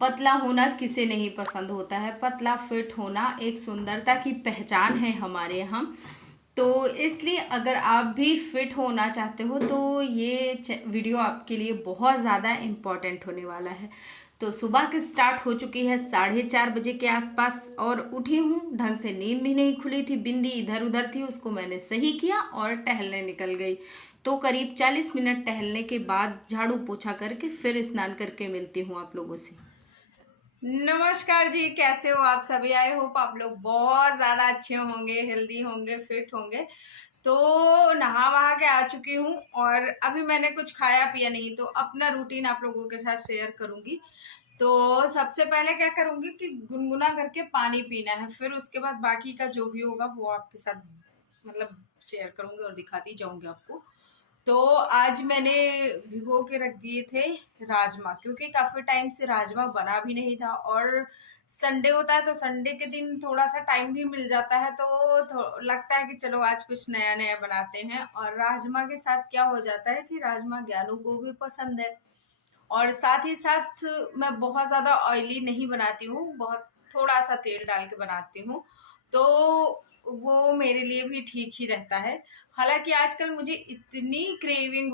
पतला होना किसे नहीं पसंद होता है। पतला फिट होना एक सुंदरता की पहचान है हमारे यहाँ। तो इसलिए अगर आप भी फिट होना चाहते हो तो ये वीडियो आपके लिए बहुत ज़्यादा इम्पोर्टेंट होने वाला है। तो सुबह की स्टार्ट हो चुकी है 4:30 बजे के आसपास और उठी हूँ। ढंग से नींद भी नहीं खुली थी, बिंदी इधर उधर थी, उसको मैंने सही किया और टहलने निकल गई। तो करीब 40 मिनट टहलने के बाद झाड़ू पोछा करके फिर स्नान करके मिलती हूँ आप लोगों से। नमस्कार जी, कैसे हो आप सभी। आई होप आप लोग बहुत ज़्यादा अच्छे होंगे, हेल्दी होंगे, फिट होंगे। तो नहा वहा के आ चुकी हूँ और अभी मैंने कुछ खाया पिया नहीं, तो अपना रूटीन आप लोगों के साथ शेयर करूंगी। तो सबसे पहले क्या करूंगी कि गुनगुना करके पानी पीना है, फिर उसके बाद बाकी का जो भी होगा वो आपके साथ मतलब शेयर करूंगी और दिखाती जाऊंगी आपको। तो आज मैंने भिगो के रख दिए थे राजमा, क्योंकि काफी टाइम से राजमा बना भी नहीं था और संडे होता है तो संडे के दिन थोड़ा सा टाइम भी मिल जाता है, तो लगता है कि चलो आज कुछ नया नया बनाते हैं। और राजमा के साथ क्या हो जाता है कि राजमा ज्ञानू को भी पसंद है और साथ ही साथ मैं बहुत ज़्यादा ऑयली नहीं बनाती हूँ, बहुत थोड़ा सा तेल डाल के बनाती हूँ, तो वो मेरे लिए भी ठीक ही रहता है। हालांकि आजकल मुझे इतनी क्रेविंग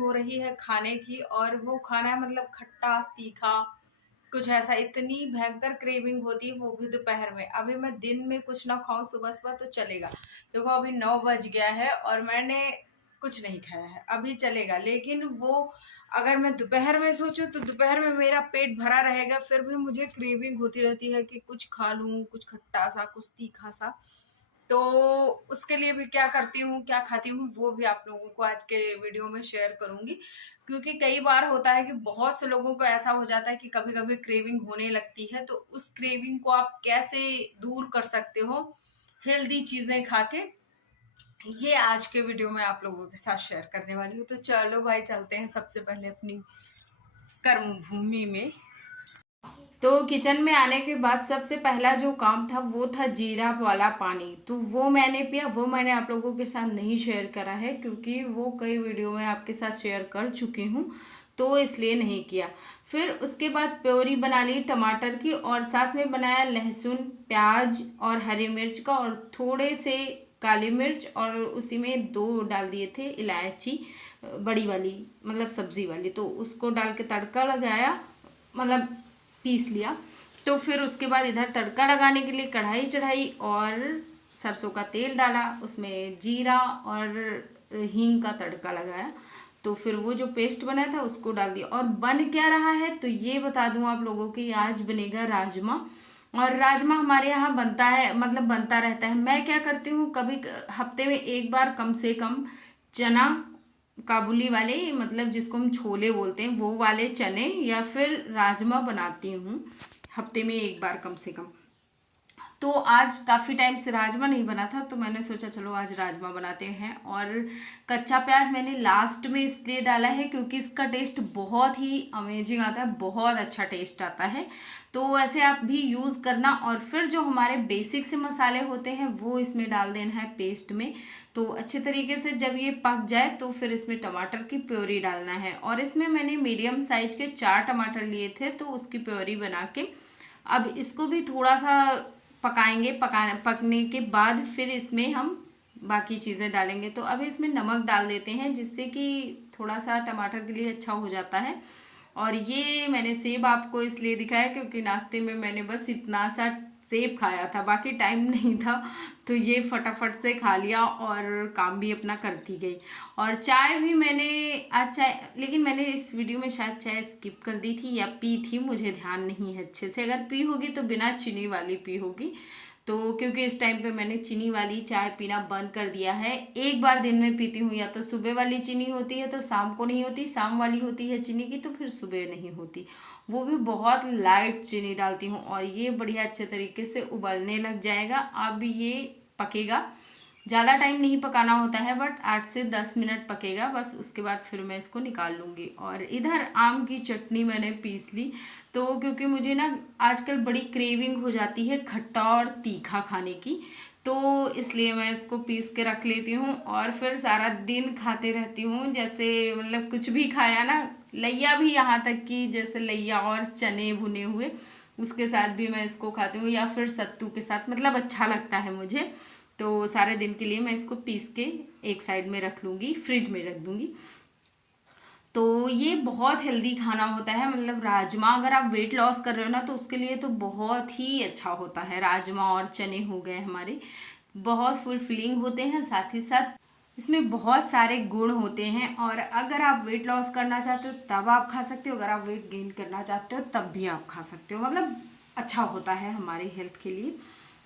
हो रही है खाने की, और वो खाना है मतलब खट्टा तीखा कुछ ऐसा, इतनी भयंकर क्रेविंग होती है वो भी दोपहर में। अभी मैं दिन में कुछ ना खाऊं सुबह सुबह तो चलेगा, देखो अभी 9 बज गया है और मैंने कुछ नहीं खाया है, अभी चलेगा। लेकिन वो अगर मैं दोपहर में सोचूं तो दोपहर में मेरा पेट भरा रहेगा, फिर भी मुझे क्रेविंग होती रहती है कि कुछ खा लूं, कुछ खट्टा सा, कुछ तीखा सा। तो उसके लिए भी क्या करती हूँ, क्या खाती हूँ, वो भी आप लोगों को आज के वीडियो में शेयर करूंगी। क्योंकि कई बार होता है कि बहुत से लोगों को ऐसा हो जाता है कि कभी कभी क्रेविंग होने लगती है, तो उस क्रेविंग को आप कैसे दूर कर सकते हो हेल्दी चीजें खा के, ये आज के वीडियो में आप लोगों के साथ शेयर करने वाली हूँ। तो चलो भाई चलते हैं सबसे पहले अपनी कर्म भूमि में। तो किचन में आने के बाद सबसे पहला जो काम था वो था जीरा वाला पानी, तो वो मैंने पिया। वो मैंने आप लोगों के साथ नहीं शेयर करा है क्योंकि वो कई वीडियो में आपके साथ शेयर कर चुकी हूँ, तो इसलिए नहीं किया। फिर उसके बाद प्योरी बना ली टमाटर की, और साथ में बनाया लहसुन प्याज और हरी मिर्च का, और थोड़े से काली मिर्च, और उसी में 2 डाल दिए थे इलायची बड़ी वाली, मतलब सब्जी वाली, तो उसको डाल के तड़का लगाया, मतलब पीस लिया। तो फिर उसके बाद इधर तड़का लगाने के लिए कढ़ाई चढ़ाई और सरसों का तेल डाला, उसमें जीरा और हींग का तड़का लगाया। तो फिर वो जो पेस्ट बना था उसको डाल दिया। और बन क्या रहा है तो ये बता दूं आप लोगों की, आज बनेगा राजमा। और राजमा हमारे यहाँ बनता है, मतलब बनता रहता है। मैं क्या करती हूँ, कभी हफ्ते में एक बार कम से कम चना काबुली वाले, मतलब जिसको हम छोले बोलते हैं, वो वाले चने या फिर राजमा बनाती हूँ हफ्ते में एक बार कम से कम। तो आज काफ़ी टाइम से राजमा नहीं बना था, तो मैंने सोचा चलो आज राजमा बनाते हैं। और कच्चा प्याज मैंने लास्ट में इसलिए डाला है क्योंकि इसका टेस्ट बहुत ही अमेजिंग आता है, बहुत अच्छा टेस्ट आता है। तो वैसे आप भी यूज़ करना। और फिर जो हमारे बेसिक से मसाले होते हैं वो इसमें डाल देना है पेस्ट में। तो अच्छे तरीके से जब ये पक जाए तो फिर इसमें टमाटर की प्योरी डालना है। और इसमें मैंने मीडियम साइज के 4 टमाटर लिए थे, तो उसकी प्योरी बना के अब इसको भी थोड़ा सा पकाएंगे। पकने के बाद फिर इसमें हम बाकी चीज़ें डालेंगे। तो अभी इसमें नमक डाल देते हैं जिससे कि थोड़ा सा टमाटर के लिए अच्छा हो जाता है। और ये मैंने सेब आपको इसलिए दिखाया क्योंकि नाश्ते में मैंने बस इतना सा सेब खाया था, बाकी टाइम नहीं था, तो ये फटाफट से खा लिया और काम भी अपना करती गई। और चाय भी मैंने आज चाय, लेकिन मैंने इस वीडियो में शायद चाय स्किप कर दी थी या पी थी, मुझे ध्यान नहीं है अच्छे से। अगर पी होगी तो बिना चीनी वाली पी होगी, तो क्योंकि इस टाइम पे मैंने चीनी वाली चाय पीना बंद कर दिया है। एक बार दिन में पीती हूँ, या तो सुबह वाली चीनी होती है तो शाम को नहीं होती, शाम वाली होती है चीनी की तो फिर सुबह नहीं होती, वो भी बहुत लाइट चीनी डालती हूँ। और ये बढ़िया अच्छे तरीके से उबलने लग जाएगा। अब ये पकेगा, ज़्यादा टाइम नहीं पकाना होता है, बट 8 से 10 मिनट पकेगा बस। उसके बाद फिर मैं इसको निकाल लूँगी। और इधर आम की चटनी मैंने पीस ली, तो क्योंकि मुझे ना आजकल बड़ी क्रेविंग हो जाती है खट्टा और तीखा खाने की, तो इसलिए मैं इसको पीस के रख लेती हूँ और फिर सारा दिन खाते रहती हूँ। जैसे मतलब कुछ भी खाया ना, लैया भी, यहाँ तक कि जैसे लैया और चने भुने हुए उसके साथ भी मैं इसको खाती हूँ, या फिर सत्तू के साथ, मतलब अच्छा लगता है मुझे। तो सारे दिन के लिए मैं इसको पीस के एक साइड में रख लूँगी, फ्रिज में रख दूँगी। तो ये बहुत हेल्दी खाना होता है। मतलब राजमा, अगर आप वेट लॉस कर रहे हो ना तो उसके लिए तो बहुत ही अच्छा होता है। राजमा और चने हो गए हमारे, बहुत फुलफिलिंग होते हैं, साथ ही साथ इसमें बहुत सारे गुण होते हैं। और अगर आप वेट लॉस करना चाहते हो तब आप खा सकते हो, अगर आप वेट गेन करना चाहते हो तब भी आप खा सकते हो। मतलब अच्छा होता है हमारे हेल्थ के लिए।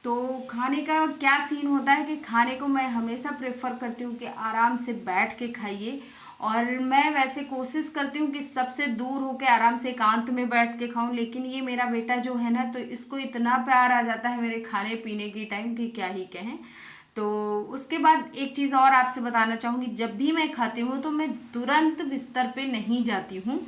तो खाने का क्या सीन होता है कि खाने को मैं हमेशा प्रेफर करती हूँ कि आराम से बैठ के खाइए। और मैं वैसे कोशिश करती हूँ कि सबसे दूर होके आराम से एकांत में बैठ के खाऊं, लेकिन ये मेरा बेटा जो है ना, तो इसको इतना प्यार आ जाता है मेरे खाने पीने की टाइम कि क्या ही कहें। तो उसके बाद एक चीज़ और आपसे बताना चाहूँगी, जब भी मैं खाती हूँ तो मैं तुरंत बिस्तर पे नहीं जाती हूँ।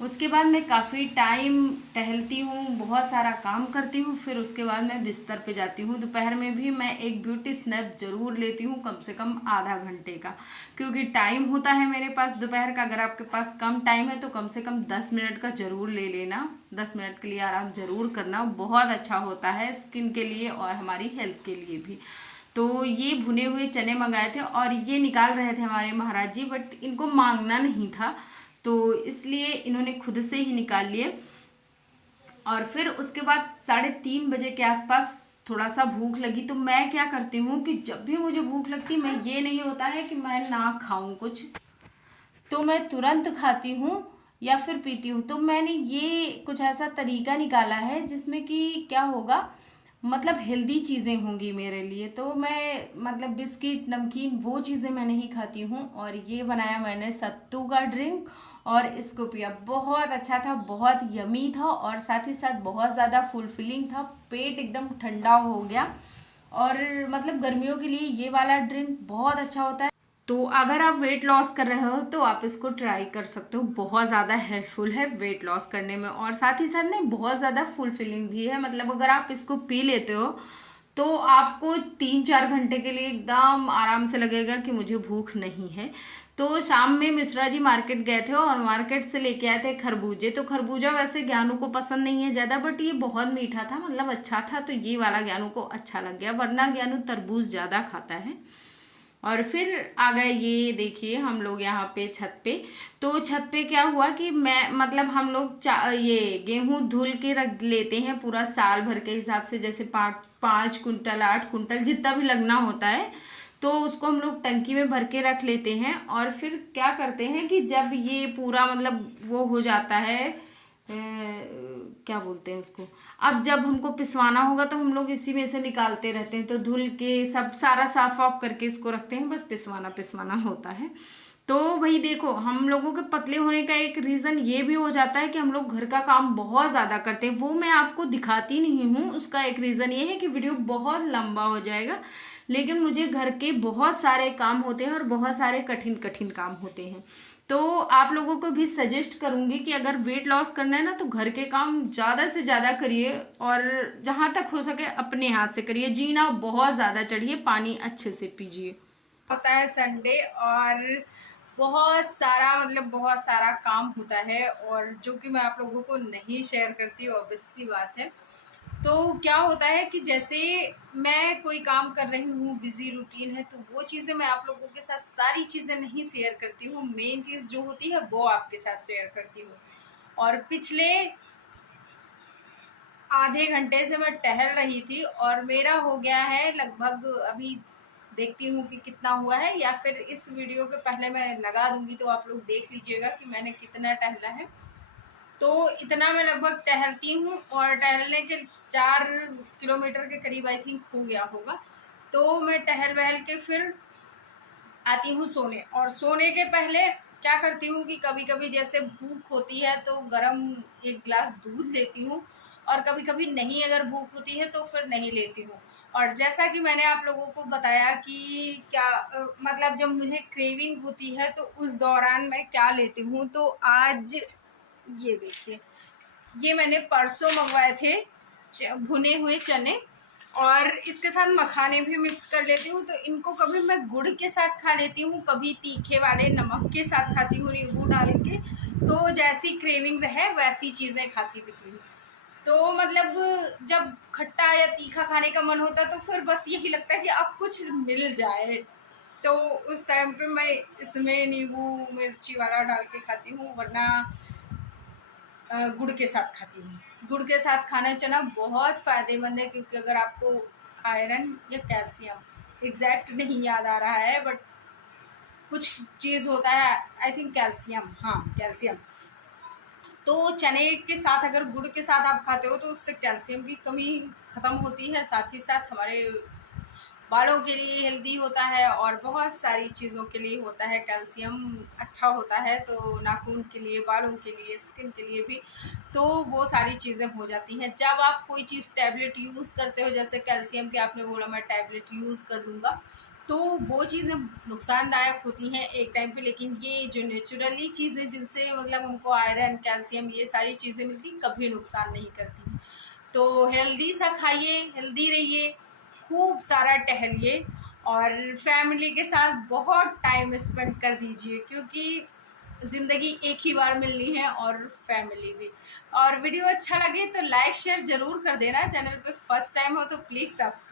उसके बाद मैं काफ़ी टाइम टहलती हूँ, बहुत सारा काम करती हूँ, फिर उसके बाद मैं बिस्तर पे जाती हूँ। दोपहर में भी मैं एक ब्यूटी स्नैप ज़रूर लेती हूँ, कम से कम आधा घंटे का, क्योंकि टाइम होता है मेरे पास दोपहर का। अगर आपके पास कम टाइम है तो कम से कम 10 मिनट का ज़रूर ले लेना, 10 मिनट के लिए आराम ज़रूर करना, बहुत अच्छा होता है स्किन के लिए और हमारी हेल्थ के लिए भी। तो ये भुने हुए चने मंगाए थे और ये निकाल रहे थे हमारे महाराज जी, बट इनको मांगना नहीं था तो इसलिए इन्होंने खुद से ही निकाल लिए। और फिर उसके बाद 3:30 बजे के आसपास थोड़ा सा भूख लगी, तो मैं क्या करती हूँ कि जब भी मुझे भूख लगती, मैं ये नहीं होता है कि मैं ना खाऊं कुछ, तो मैं तुरंत खाती हूँ या फिर पीती हूँ। तो मैंने ये कुछ ऐसा तरीका निकाला है जिसमें कि क्या होगा, मतलब हेल्दी चीज़ें होंगी मेरे लिए। तो मैं मतलब बिस्किट, नमकीन, वो चीज़ें मैं नहीं खाती हूँ। और ये बनाया मैंने सत्तू का ड्रिंक और इसको पिया, बहुत अच्छा था, बहुत यमी था और साथ ही साथ बहुत ज़्यादा फुलफिलिंग था, पेट एकदम ठंडा हो गया। और मतलब गर्मियों के लिए ये वाला ड्रिंक बहुत अच्छा होता है। तो अगर आप वेट लॉस कर रहे हो तो आप इसको ट्राई कर सकते हो, बहुत ज़्यादा हेल्पफुल है वेट लॉस करने में और साथ ही साथ ना बहुत ज़्यादा फुलफिलिंग भी है। मतलब अगर आप इसको पी लेते हो तो आपको 3-4 घंटे के लिए एकदम आराम से लगेगा कि मुझे भूख नहीं है। तो शाम में मिश्रा जी मार्केट गए थे और मार्केट से लेके आए थे खरबूजे। तो खरबूजा वैसे ज्ञानू को पसंद नहीं है ज़्यादा, बट ये बहुत मीठा था, मतलब अच्छा था, तो ये वाला ज्ञानू को अच्छा लग गया, वरना ज्ञानू तरबूज ज़्यादा खाता है। और फिर आ गए, ये देखिए हम लोग यहाँ पे छत पे। तो छत पे क्या हुआ कि मैं मतलब हम लोग ये गेहूं धुल के रख लेते हैं पूरा साल भर के हिसाब से, जैसे 5 कुंटल 8 कुंटल जितना भी लगना होता है, तो उसको हम लोग टंकी में भर के रख लेते हैं। और फिर क्या करते हैं कि जब ये पूरा मतलब वो हो जाता है, क्या बोलते हैं उसको, अब जब हमको पिसवाना होगा तो हम लोग इसी में से निकालते रहते हैं। तो धुल के सब सारा साफ ऑफ करके इसको रखते हैं, बस पिसवाना पिसवाना होता है। तो भाई देखो, हम लोगों के पतले होने का एक रीज़न ये भी हो जाता है कि हम लोग घर का काम बहुत ज़्यादा करते हैं, वो मैं आपको दिखाती नहीं हूँ। उसका एक रीज़न ये है कि वीडियो बहुत लंबा हो जाएगा, लेकिन मुझे घर के बहुत सारे काम होते हैं और बहुत सारे कठिन कठिन काम होते हैं। तो आप लोगों को भी सजेस्ट करूंगी कि अगर वेट लॉस करना है ना तो घर के काम ज़्यादा से ज़्यादा करिए और जहाँ तक हो सके अपने हाथ से करिए, जीना बहुत ज़्यादा चढ़िए, पानी अच्छे से पीजिए। होता है संडे और बहुत सारा मतलब बहुत सारा काम होता है और जो कि मैं आप लोगों को नहीं शेयर करती, ऑब्वियस सी बात है। तो क्या होता है कि जैसे मैं कोई काम कर रही हूँ, बिजी रूटीन है, तो वो चीज़ें मैं आप लोगों के साथ सारी चीज़ें नहीं शेयर करती हूँ, मेन चीज़ जो होती है वो आपके साथ शेयर करती हूँ। और पिछले आधे घंटे से मैं टहल रही थी और मेरा हो गया है लगभग, अभी देखती हूँ कि कितना हुआ है, या फिर इस वीडियो के पहले मैं लगा दूंगी तो आप लोग देख लीजिएगा कि मैंने कितना टहला है। तो इतना मैं लगभग टहलती हूँ और टहलने के 4 किलोमीटर के करीब आई थिंक हो गया होगा। तो मैं टहल वहल के फिर आती हूँ सोने, और सोने के पहले क्या करती हूँ कि कभी कभी जैसे भूख होती है तो गरम 1 गिलास दूध लेती हूँ, और कभी कभी नहीं अगर भूख होती है तो फिर नहीं लेती हूँ। और जैसा कि मैंने आप लोगों को बताया कि क्या मतलब जब मुझे क्रेविंग होती है तो उस दौरान मैं क्या लेती हूँ, तो आज ये देखिए, ये मैंने परसों मंगवाए थे भुने हुए चने, और इसके साथ मखाने भी मिक्स कर लेती हूँ। तो इनको कभी मैं गुड़ के साथ खा लेती हूँ, कभी तीखे वाले नमक के साथ खाती हूँ नींबू डाल के। तो जैसी क्रेविंग रहे वैसी चीज़ें खाती पीती हूँ। तो मतलब जब खट्टा या तीखा खाने का मन होता है तो फिर बस यही लगता है कि अब कुछ मिल जाए। तो उस टाइम पे मैं इसमें नींबू मिर्ची वाला डाल के खाती हूँ, वरना गुड़ के साथ खाती हूँ। गुड़ के साथ खाना चना बहुत फ़ायदेमंद है, क्योंकि अगर आपको आयरन या कैल्शियम एग्जैक्ट नहीं याद आ रहा है, बट कुछ चीज़ होता है, आई थिंक कैल्शियम, हाँ कैल्शियम। तो चने के साथ अगर गुड़ के साथ आप खाते हो तो उससे कैल्शियम की कमी ख़त्म होती है, साथ ही साथ हमारे बालों के लिए हेल्दी होता है और बहुत सारी चीज़ों के लिए होता है। कैल्शियम अच्छा होता है, तो नाखून के लिए, बालों के लिए, स्किन के लिए भी। तो वो सारी चीज़ें हो जाती हैं जब आप कोई चीज़ टैबलेट यूज़ करते हो। जैसे कैल्शियम की आपने बोला मैं टैबलेट यूज़ कर लूँगा, तो वो चीज़ें नुकसानदायक होती हैं एक टाइम पे, लेकिन ये जो नेचुरली चीज़ें जिनसे मतलब हमको आयरन, कैल्शियम, ये सारी चीज़ें मिलती, कभी नुकसान नहीं करती। तो हेल्दी सा खाइए, हेल्दी रहिए, खूब सारा टहलिए और फैमिली के साथ बहुत टाइम स्पेंड कर दीजिए, क्योंकि ज़िंदगी एक ही बार मिलनी है, और फैमिली भी। और वीडियो अच्छा लगे तो लाइक शेयर ज़रूर कर देना। चैनल पे फर्स्ट टाइम हो तो प्लीज़ सब्सक्राइब।